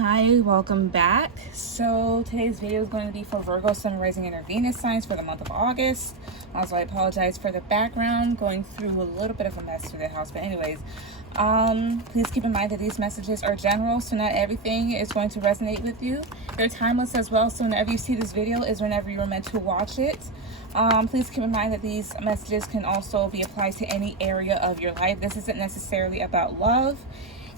Hi, welcome back. So today's video is going to be for Virgo, Sun, Rising, and Venus signs for the month of August. Also, I apologize for the background, going through a little bit of a mess through the house. But anyways, please keep in mind that these messages are general, so not everything is going to resonate with you. They're timeless as well, so whenever you see this video is whenever you were meant to watch it. Please keep in mind that these messages can also be applied to any area of your life. This isn't necessarily about love.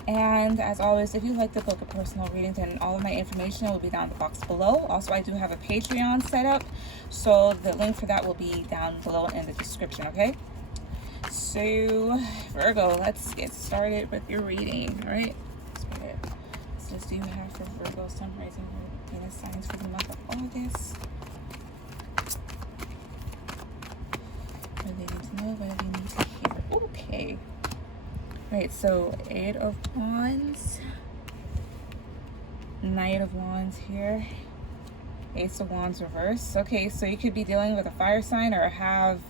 And as always, if you like the book of personal readings, then all of my information will be down in the box below. Also, I do have a Patreon set up, so the link for that will be down below in the description, okay? So, Virgo, let's get started with your reading, all right? So just do you have for Virgo, Sun, Rising, Venus signs for the month of August? What do they need to know? What do they need to hear? Okay. Right, so 8 of Wands, Knight of Wands here, Ace of Wands reverse. Okay, so you could be dealing with a fire sign or have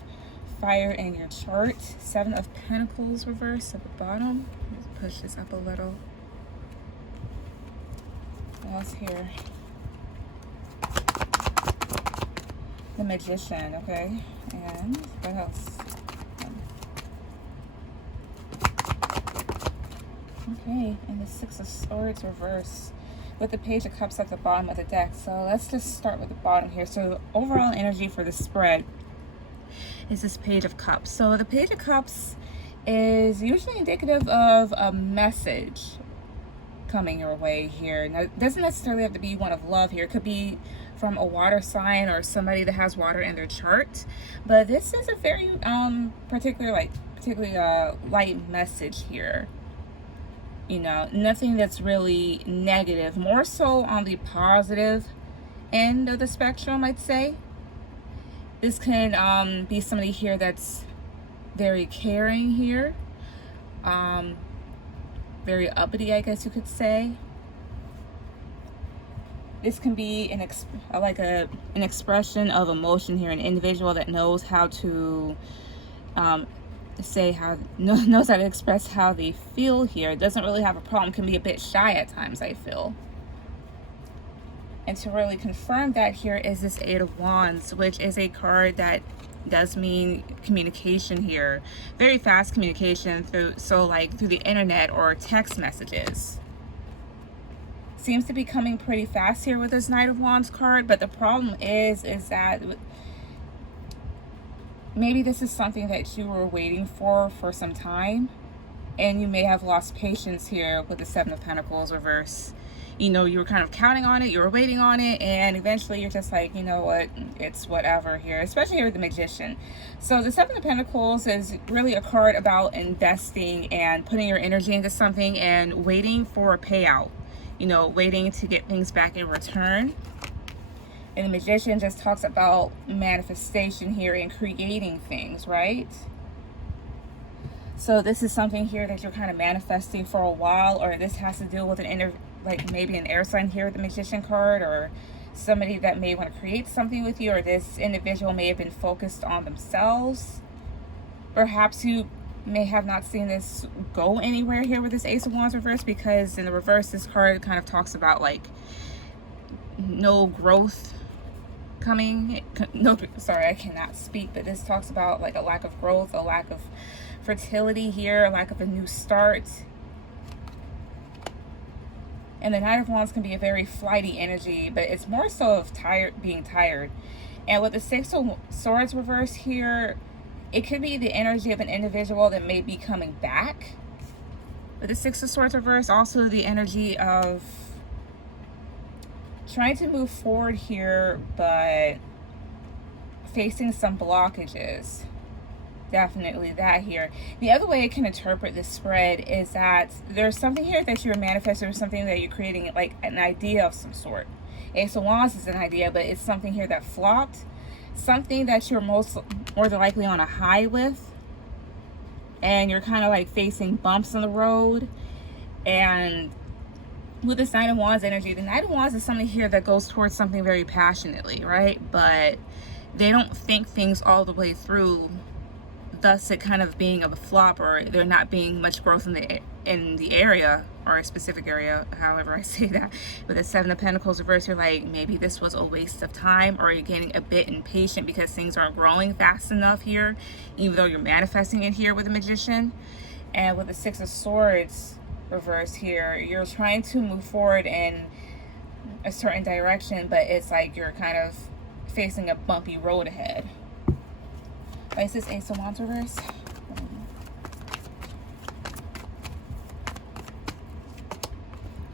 fire in your chart. 7 of Pentacles reverse at the bottom. Let's push this up a little. What else here? The Magician, okay, and what else? Okay, and the 6 of Swords reverse with the Page of Cups at the bottom of the deck. So let's just start with the bottom here. So overall energy for the spread is this Page of Cups. So the Page of Cups is usually indicative of a message coming your way here. Now, it doesn't necessarily have to be one of love here. It could be from a water sign or somebody that has water in their chart. But this is a very particularly light message here. You know, nothing that's really negative, more so on the positive end of the spectrum, I'd say. This can be somebody here that's very caring here, very uppity, I guess you could say. This can be an expression of emotion here, an individual that knows how to knows how to express how they feel here. Doesn't really have a problem, can be a bit shy at times, I feel. And to really confirm that, here is this 8 of Wands, which is a card that does mean communication here, very fast communication through the internet or text messages. Seems to be coming pretty fast here with this Knight of Wands card, but the problem is that maybe this is something that you were waiting for some time, and you may have lost patience here with the 7 of Pentacles reverse. You know, you were kind of counting on it, you were waiting on it, and eventually you're just like, you know what, it's whatever here, especially here with the Magician. So the 7 of Pentacles is really a card about investing and putting your energy into something and waiting for a payout, you know, waiting to get things back in return. And the Magician just talks about manifestation here and creating things, right? So this is something here that you're kind of manifesting for a while, or this has to do with maybe an air sign here with the Magician card, or somebody that may want to create something with you, or this individual may have been focused on themselves. Perhaps you may have not seen this go anywhere here with this Ace of Wands reverse, because in the reverse, this card kind of talks about like no growth coming. No, sorry, I cannot speak, but this talks about like a lack of growth, a lack of fertility here, a lack of a new start. And the Knight of Wands can be a very flighty energy, but it's more so of being tired. And with the 6 of Swords reverse here, it could be the energy of an individual that may be coming back. With the 6 of Swords reverse, also the energy of trying to move forward here, but facing some blockages. Definitely that here. The other way I can interpret this spread is that there's something here that you're manifesting, or something that you're creating, like an idea of some sort. Ace of Wands is an idea, but it's something here that flopped. Something that you're more than likely on a high with, and you're kind of like facing bumps on the road. And with this Knight of Wands energy, the Knight of Wands is something here that goes towards something very passionately, right? But they don't think things all the way through, thus it kind of being of a flop, or there not being much growth in the area or a specific area, however I say that. With the Seven of Pentacles reverse, you're like, maybe this was a waste of time, or you're getting a bit impatient because things aren't growing fast enough here, even though you're manifesting it here with the Magician. And with the Six of Swords reverse here, you're trying to move forward in a certain direction, but it's like you're kind of facing a bumpy road ahead. Why is this Ace of Wands reverse?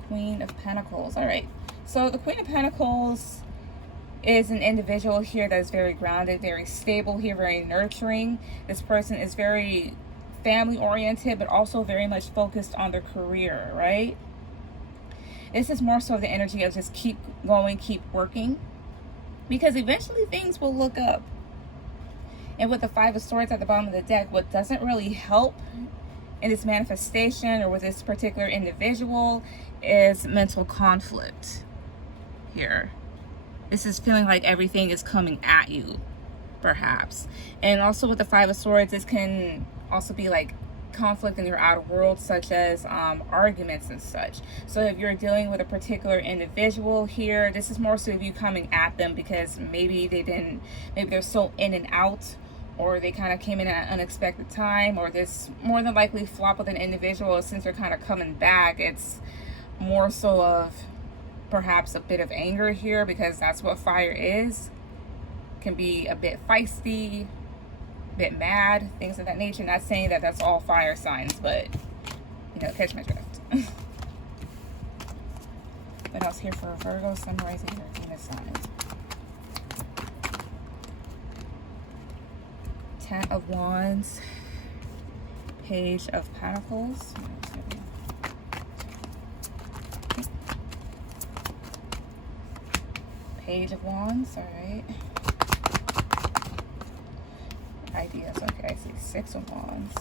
Queen of Pentacles. All right, so the Queen of Pentacles is an individual here that is very grounded, very stable here, very nurturing. This person is very family oriented, but also very much focused on their career, right? This is more so the energy of just keep going, keep working, because eventually things will look up. And with the Five of Swords at the bottom of the deck, what doesn't really help in this manifestation or with this particular individual is mental conflict here. This is feeling like everything is coming at you, perhaps. And also with the Five of Swords, this can also be like conflict in your outer world, such as arguments and such. So if you're dealing with a particular individual here, this is more so of you coming at them because maybe they're so in and out, or they kind of came in at an unexpected time, or this more than likely flop with an individual. Since they're kind of coming back, it's more so of perhaps a bit of anger here, because that's what fire is. Can be a bit feisty, bit mad, things of that nature. Not saying that that's all fire signs, but you know, catch my drift. What else here for Virgo, Sun, Rising, or Venus signs? Ten of Wands, Page of Pentacles, Page of Wands. All right. Ideas. Okay, I see Six of Wands.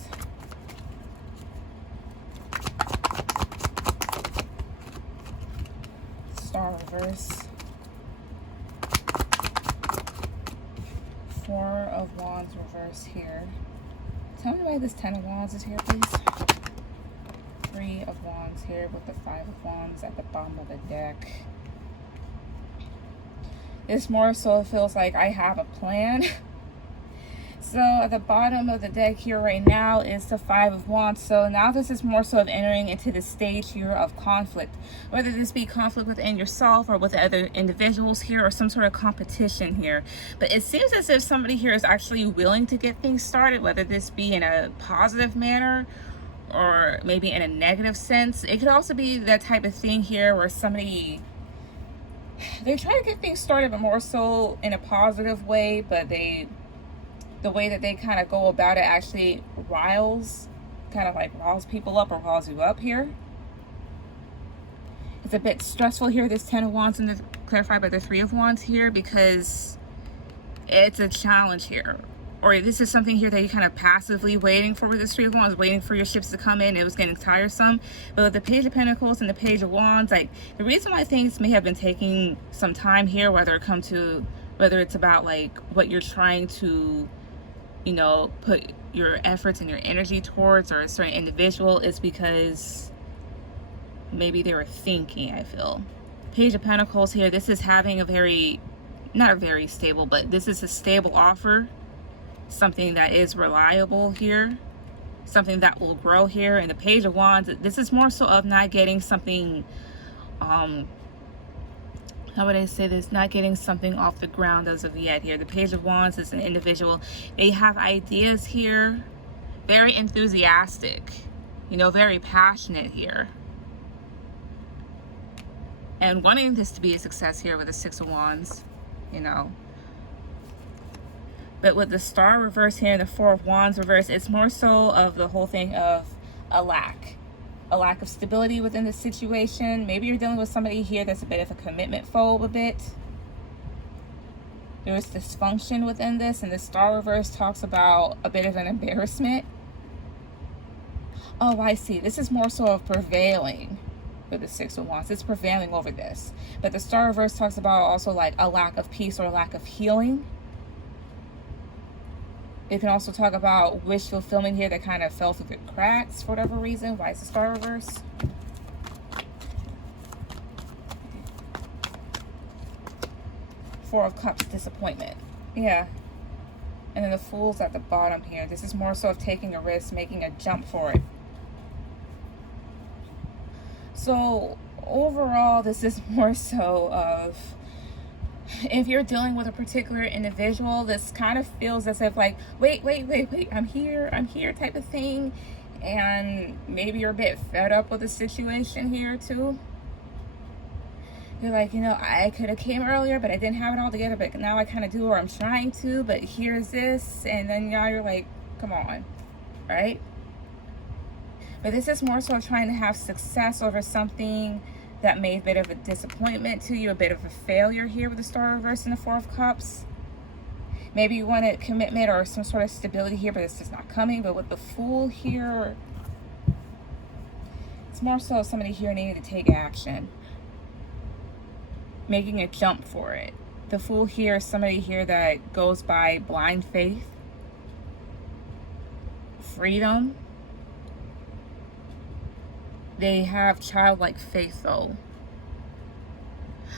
Star reverse. Four of Wands reverse here. Tell me why this Ten of Wands is here, please. Three of Wands here with the Five of Wands at the bottom of the deck. This more so feels like I have a plan. So at the bottom of the deck here right now is the Five of Wands. So now this is more so of entering into the stage here of conflict, whether this be conflict within yourself or with other individuals here, or some sort of competition here. But it seems as if somebody here is actually willing to get things started, whether this be in a positive manner or maybe in a negative sense. It could also be that type of thing here where somebody, they try to get things started, but more so in a positive way, but the way that they kind of go about it actually riles people up or riles you up here. It's a bit stressful here, this Ten of Wands, and clarified by the Three of Wands here, because it's a challenge here. Or this is something here that you're kind of passively waiting for with this Three of Wands, waiting for your ships to come in. It was getting tiresome. But with the Page of Pentacles and the Page of Wands, like, the reason why things may have been taking some time here, whether it's about like what you're trying to, you know, put your efforts and your energy towards, or a certain individual, is because maybe they were thinking, I feel. Page of Pentacles here, this is having not a very stable, but this is a stable offer. Something that is reliable here, something that will grow here. And the Page of Wands, this is more so of not getting something, how would I say this, not getting something off the ground as of yet here. The Page of Wands is an individual. They have ideas here, very enthusiastic, you know, very passionate here, and wanting this to be a success here with the Six of Wands, you know. But with the Star reverse here and the Four of Wands reverse, it's more so of the whole thing of a lack of stability within the situation. Maybe you're dealing with somebody here that's a bit of a commitment phobe a bit. There's dysfunction within this, and the Star reverse talks about a bit of an embarrassment. Oh, I see. This is more so of prevailing with the Six of Wands. It's prevailing over this. But the Star reverse talks about also like a lack of peace or a lack of healing. It can also talk about wish fulfillment here that kind of fell through the cracks for whatever reason. Why is the Star reverse? Four of Cups, disappointment. Yeah. And then the Fool's at the bottom here. This is more so of taking a risk, making a jump for it. So overall, this is more so of, if you're dealing with a particular individual, this kind of feels as if like, wait, I'm here type of thing. And maybe you're a bit fed up with the situation here too. You're like, you know, I could have came earlier, but I didn't have it all together, but now I kind of do, or I'm trying to, but here's this. And then now you're like, come on, right? But this is more so trying to have success over something that made a bit of a disappointment to you, a bit of a failure here with the Star reverse and the Four of Cups. Maybe you wanted commitment or some sort of stability here, but it's just not coming. But with the Fool here, it's more so somebody here needing to take action, making a jump for it. The Fool here is somebody here that goes by blind faith, freedom. They have childlike faith though.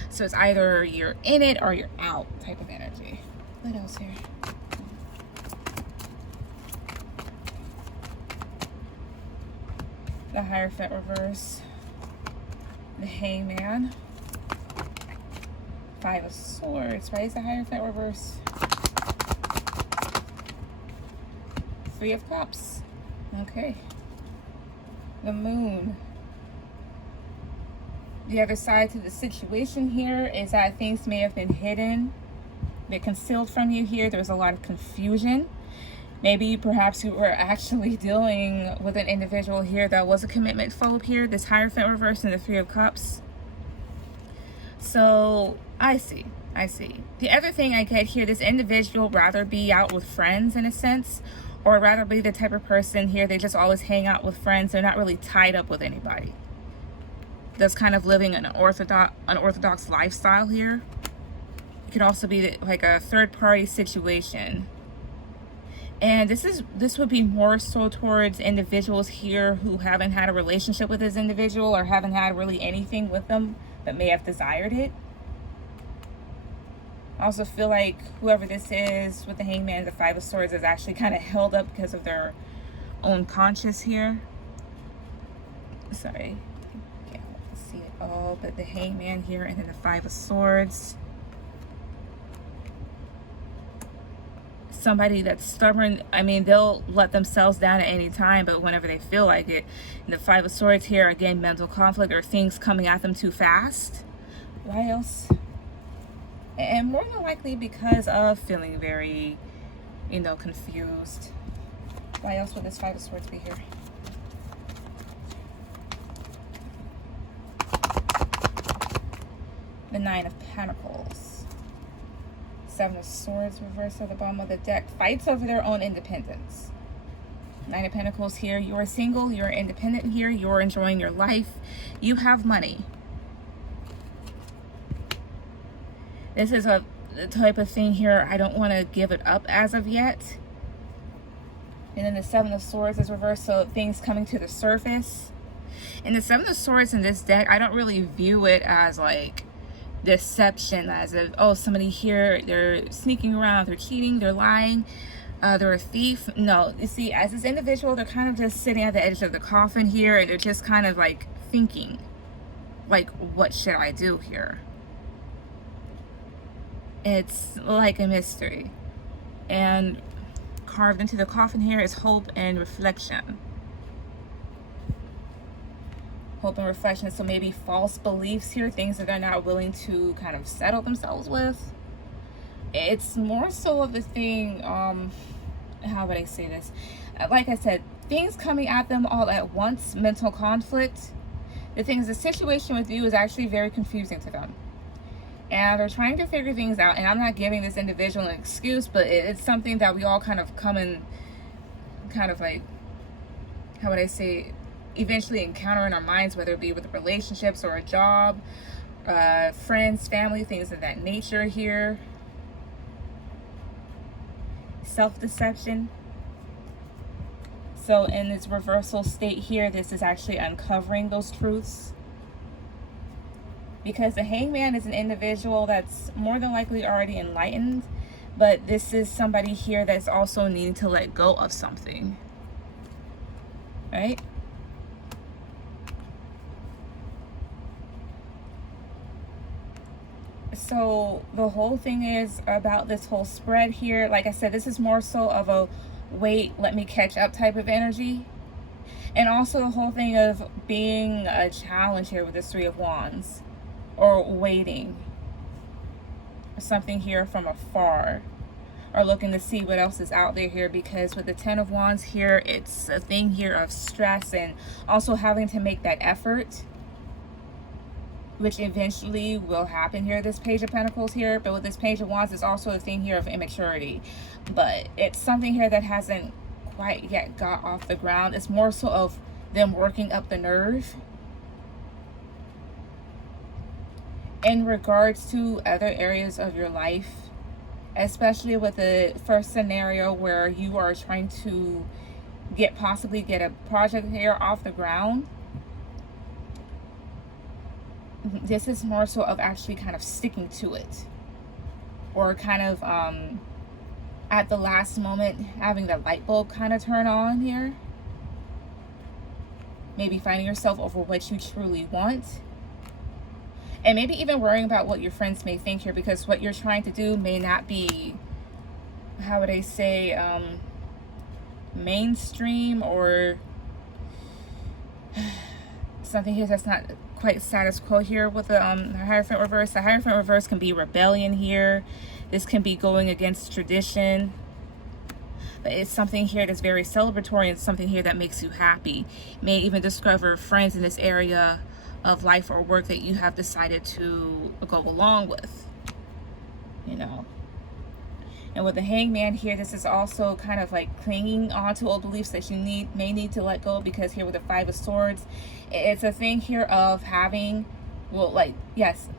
So it's either you're in it or you're out type of energy. What else here? The Hierophant reverse. The Hangman. Five of Swords. Why is the Hierophant reverse? Three of Cups. Okay. The Moon. The other side to the situation here is that things may have been hidden, been concealed from you here. There was a lot of confusion. Maybe perhaps you were actually dealing with an individual here that was a commitment phobe here. This Hierophant reverse and the Three of Cups. So I see. The other thing I get here, this individual rather be out with friends in a sense, or rather be the type of person here, they just always hang out with friends. They're not really tied up with anybody. That's kind of living an unorthodox lifestyle here. It could also be like a third-party situation. And this would be more so towards individuals here who haven't had a relationship with this individual or haven't had really anything with them, but may have desired it. I also feel like whoever this is with the Hangman, the Five of Swords, is actually kind of held up because of their own conscience here. Sorry, I can't see it all, but the Hangman here and then the Five of Swords. Somebody that's stubborn, I mean, they'll let themselves down at any time, but whenever they feel like it. And the Five of Swords here, again, mental conflict or things coming at them too fast. Why else? And more than likely because of feeling very, you know, confused. Why else would this Five of Swords be here? The Nine of Pentacles. Seven of Swords reversed at the bottom of the deck. Fights over their own independence. Nine of Pentacles here. You're single. You're independent here. You're enjoying your life. You have money. This is a type of thing here, I don't want to give it up as of yet. And then the Seven of Swords is reversed, so things coming to the surface. And the Seven of Swords in this deck, I don't really view it as like deception, as if, oh, somebody here, they're sneaking around, they're cheating, they're lying, they're a thief. No, you see, as this individual, they're kind of just sitting at the edge of the coffin here, and they're just kind of like thinking, like, what should I do here? It's like a mystery. And carved into the coffin here is hope and reflection. Hope and reflection. So maybe false beliefs here, things that they're not willing to kind of settle themselves with. It's more so of the thing, how would I say this? Like I said, things coming at them all at once, mental conflict. The thing is, the situation with you is actually very confusing to them. And they're trying to figure things out, and I'm not giving this individual an excuse, but it's something that we all kind of come and kind of like, how would I say, eventually encounter in our minds, whether it be with relationships or a job, friends, family, things of that nature here. Self-deception. So in this reversal state here, this is actually uncovering those truths. because the hangman is an individual that's more than likely already enlightened, but this is somebody here that's also needing to let go of something, right? So the whole thing is about this whole spread here. Like I said, this is more so of a wait, let me catch up type of energy. And also the whole thing of being a challenge here with this Three of Wands, or waiting something here from afar, or looking to see what else is out there here, because with the Ten of Wands here, it's a thing here of stress and also having to make that effort, which eventually will happen here, this Page of Pentacles here. But with this Page of Wands, it's also a thing here of immaturity, but it's something here that hasn't quite yet got off the ground. It's more so of them working up the nerve in regards to other areas of your life, especially with the first scenario where you are trying to possibly get a project here off the ground. This is more so of actually kind of sticking to it, or kind of at the last moment having the light bulb kind of turn on here. Maybe finding yourself over what you truly want, and maybe even worrying about what your friends may think here, because what you're trying to do may not be, how would I say, mainstream, or something here that's not quite status quo here with the Hierophant reverse. The Hierophant reverse can be rebellion here. This can be going against tradition, but it's something here that's very celebratory, and something here that makes you happy. You may even discover friends in this area of life or work that you have decided to go along with, you know. And with the Hangman here, this is also kind of like clinging on to old beliefs that you may need to let go, because here with the Five of Swords, it's a thing here of having, well, like, yes,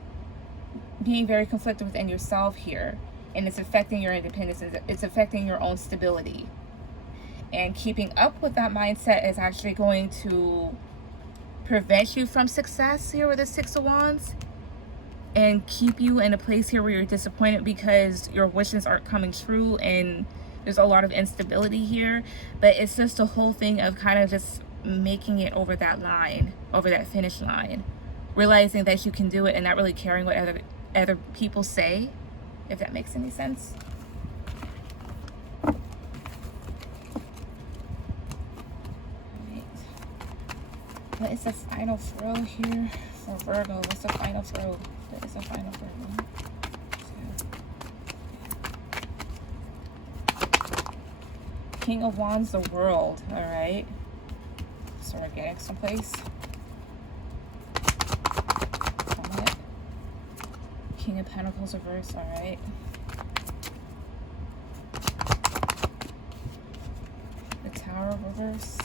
being very conflicted within yourself here, and it's affecting your independence, and it's affecting your own stability. And keeping up with that mindset is actually going to prevent you from success here with the Six of Wands, and keep you in a place here where you're disappointed because your wishes aren't coming true, and there's a lot of instability here. But it's just a whole thing of kind of just making it over that line, over that finish line, realizing that you can do it and not really caring what other people say, if that makes any sense. What is the final throw here for Virgo? What's the final throw? What is the final throw? King of Wands, the World. All right. So we're getting someplace. King of Pentacles reverse. All right. The Tower reverse.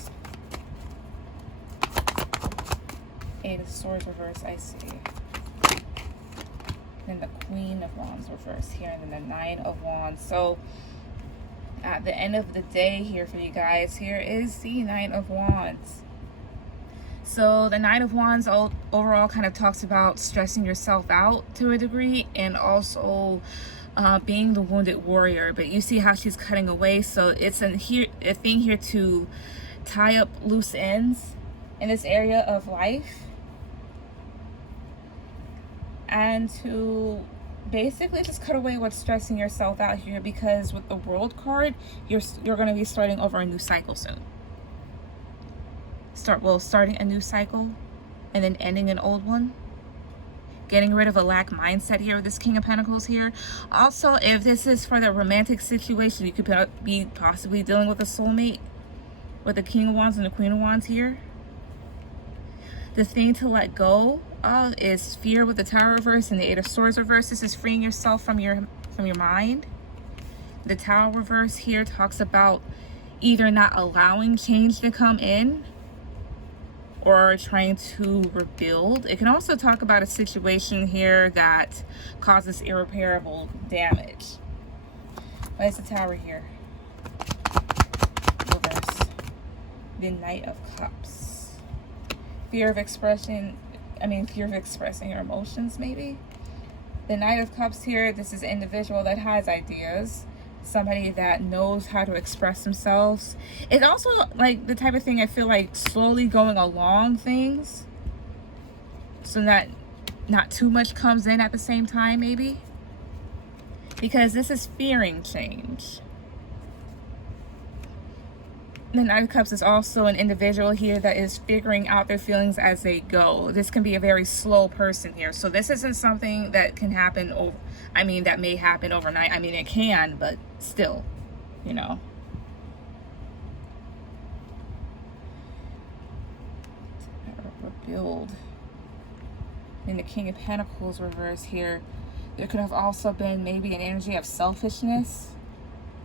Eight of Swords reverse, I see. Then the Queen of Wands reverse here, and then the Nine of Wands. So at the end of the day here for you guys, here is the Nine of Wands. So the Nine of Wands overall kind of talks about stressing yourself out to a degree, and also being the wounded warrior. But you see how she's cutting away. So it's a thing here to tie up loose ends in this area of life, and to basically just cut away what's stressing yourself out here, because with the World card, you're going to be starting over a new cycle soon. Starting a new cycle and then ending an old one. Getting rid of a lack mindset here with this King of Pentacles here. Also, if this is for the romantic situation, you could be possibly dealing with a soulmate with the King of Wands and the Queen of Wands here. The thing to let go of is fear with the Tower reverse and the Eight of Swords reverse. This is freeing yourself from your mind. The Tower reverse here talks about either not allowing change to come in, or trying to rebuild. It can also talk about a situation here that causes irreparable damage. What is the Tower here? Reverse. The Knight of Cups. Fear of expressing fear of expressing your emotions, maybe. The Knight of Cups here, this is an individual that has ideas, somebody that knows how to express themselves. It's also like the type of thing I feel like slowly going along things, so that not too much comes in at the same time, maybe, because this is fearing change. The Knight of Cups is also an individual here that is figuring out their feelings as they go. This can be a very slow person here. So this isn't something that can happen that may happen overnight. It can, but still, you know. Build. In the King of Pentacles reverse here, there could have also been maybe an energy of selfishness.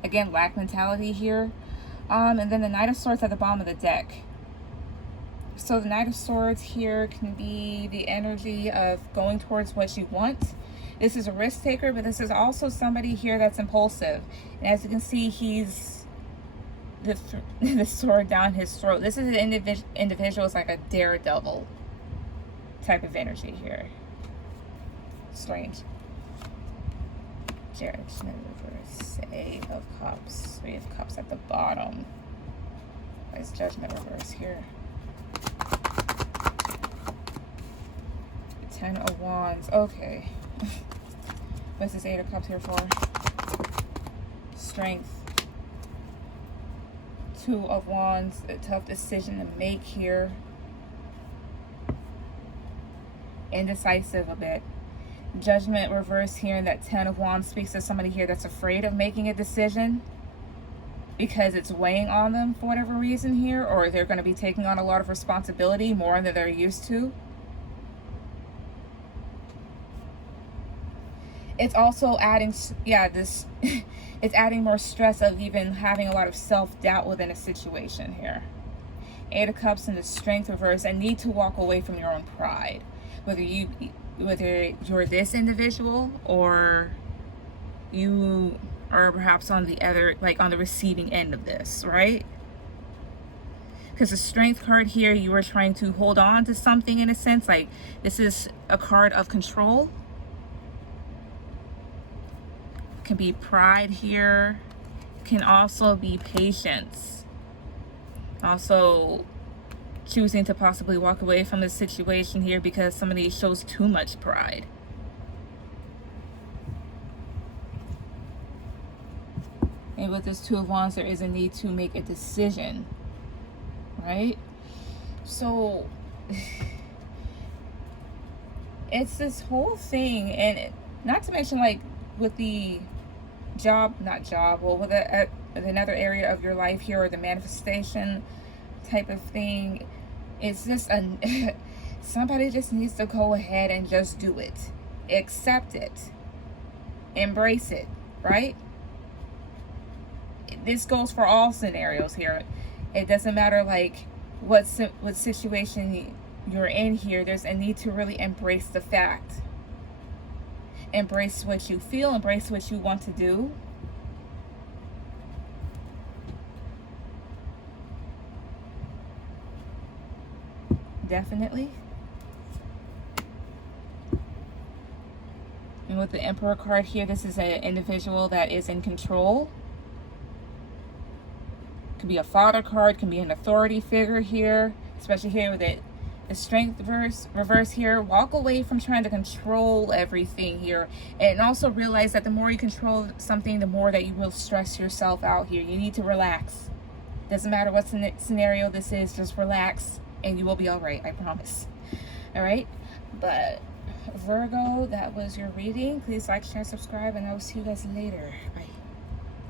Again, lack mentality here. And then the Knight of Swords at the bottom of the deck. So the Knight of Swords here can be the energy of going towards what you want. This is a risk taker, but this is also somebody here that's impulsive. And as you can see, he's the sword down his throat. This is an individual. It's like a daredevil type of energy here. Strange. Judgment reverse, Eight of Cups, Three of Cups at the bottom. Why is Judgment reverse here? Ten of Wands. Okay. What's this Eight of Cups here for? Strength. Two of Wands. A tough decision to make here. Indecisive a bit. Judgment reverse here, and that Ten of Wands speaks to somebody here that's afraid of making a decision because it's weighing on them for whatever reason here, or they're going to be taking on a lot of responsibility, more than they're used to. It's also adding, it's adding more stress of even having a lot of self-doubt within a situation here. Eight of Cups and the Strength reverse, and need to walk away from your own pride. Whether you're this individual or you are perhaps on the other, like on the receiving end of this, right? Because the Strength card here, you are trying to hold on to something in a sense. Like this is a card of control. Can be pride here. Can also be patience. Also choosing to possibly walk away from the situation here because somebody shows too much pride. And with this Two of Wands, there is a need to make a decision, right? So it's this whole thing, and not to mention like with the with another area of your life here, or the manifestation type of thing. It's just somebody just needs to go ahead and just do it, accept it, embrace it, right? This goes for all scenarios here. It doesn't matter like what situation you're in here. There's a need to really embrace the fact. Embrace what you feel, embrace what you want to do. Definitely. And with the Emperor card here, this is an individual that is in control. Could be a father card, can be an authority figure here, especially here with it. The Strength reverse here. Walk away from trying to control everything here. And also realize that the more you control something, the more that you will stress yourself out here. You need to relax. Doesn't matter what scenario this is, just relax and you will be all right, I promise. All right? But Virgo, that was your reading. Please like, share, subscribe, and I will see you guys later. Bye.